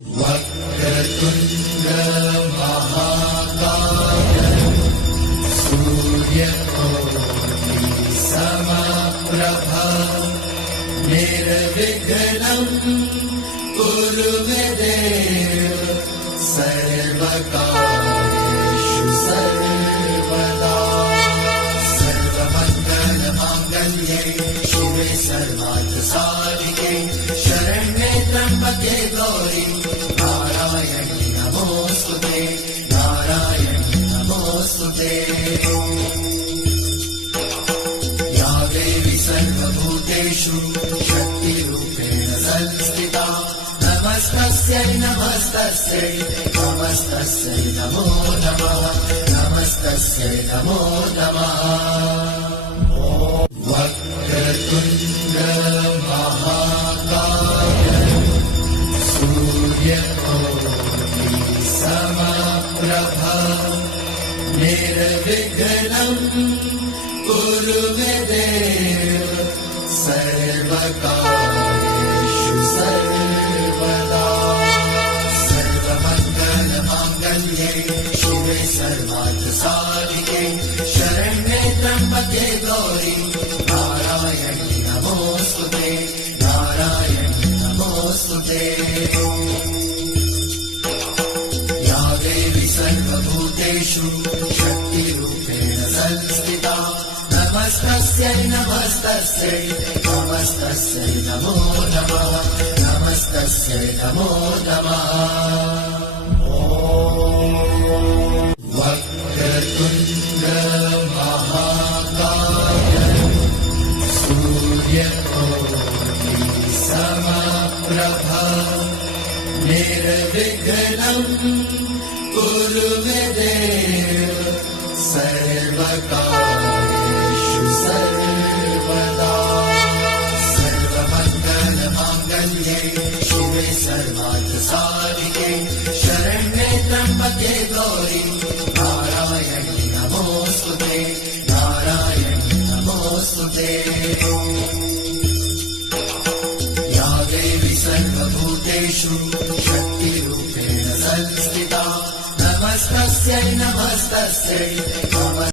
वक्रतुण्ड महाकाय सूर्यकोटि समप्रभा निर्विघ्नं कुरु मे देव सर्वकार्येषु सर्वदा सर्वमङ्गलमाङ्गल्ये शिवे सर्वार्थसाधिके शरण्ये त्र्यम्बके गौरी नारायणी नमोस्तुते नारायणी नमोस्तुते या देवी सर्वभूतेषु शक्तिरूपेण संस्थिता नमस्तस्यै नमस्तस्यै नमस्तस्यै नमो नमः नमस्तस्यै नमो नमः वक्रतुण्ड महाकाय सूर्यकोटि समप्रभा निर्विघ्नं कुरु मे देव सर्वकार्येषु सर्वदा सर्वमङ्गलमाङ्गल्ये शिवे सर्वार्थसाधिके शरण्ये त्र्यम्बके गौरी नारायणी नमोस्तुते नारायणी नमोस्तुते या देवी सर्वभूतेषु शक्तिरूपेण संस्थिता नमस्तस्यै नमस्तस्यै नमस्तस्यै नमो नमः नमस्तस्यै नमो नमः वक्रतुण्ड महाकाय सूर्यकोटि समप्रभा निर्विघ्नं कुरु मे देव सर्वकार्येषु सर्वदा सर्वमङ्गलमाङ्गल्ये शिवे सर्वार्थसाधिके शरण्ये त्र्यम्बके गौरी नारायणी नमोस्तुते नारायणी नमोस्तुते या देवी सर्वभूतेषु शक्तिरूपेण संस्थिता नमस्तस्यै नमस्तस्यै